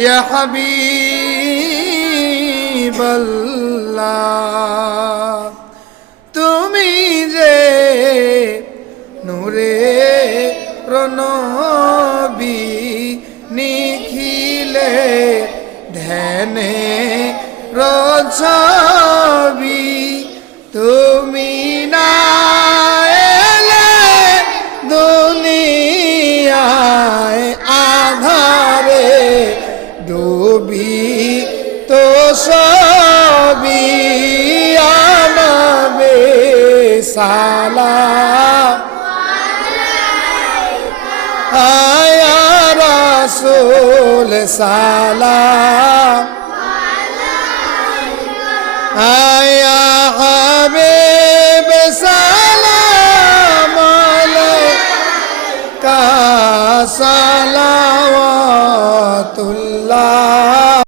يا حبيب الله তুমি যে নূরে প্রণবী নিখিলে ধ্যানে রছবি তুমি সবি আমাবে সালা আয়া রাসূল সালা আয়া হাবিব সালাম আলাইকা সালাম।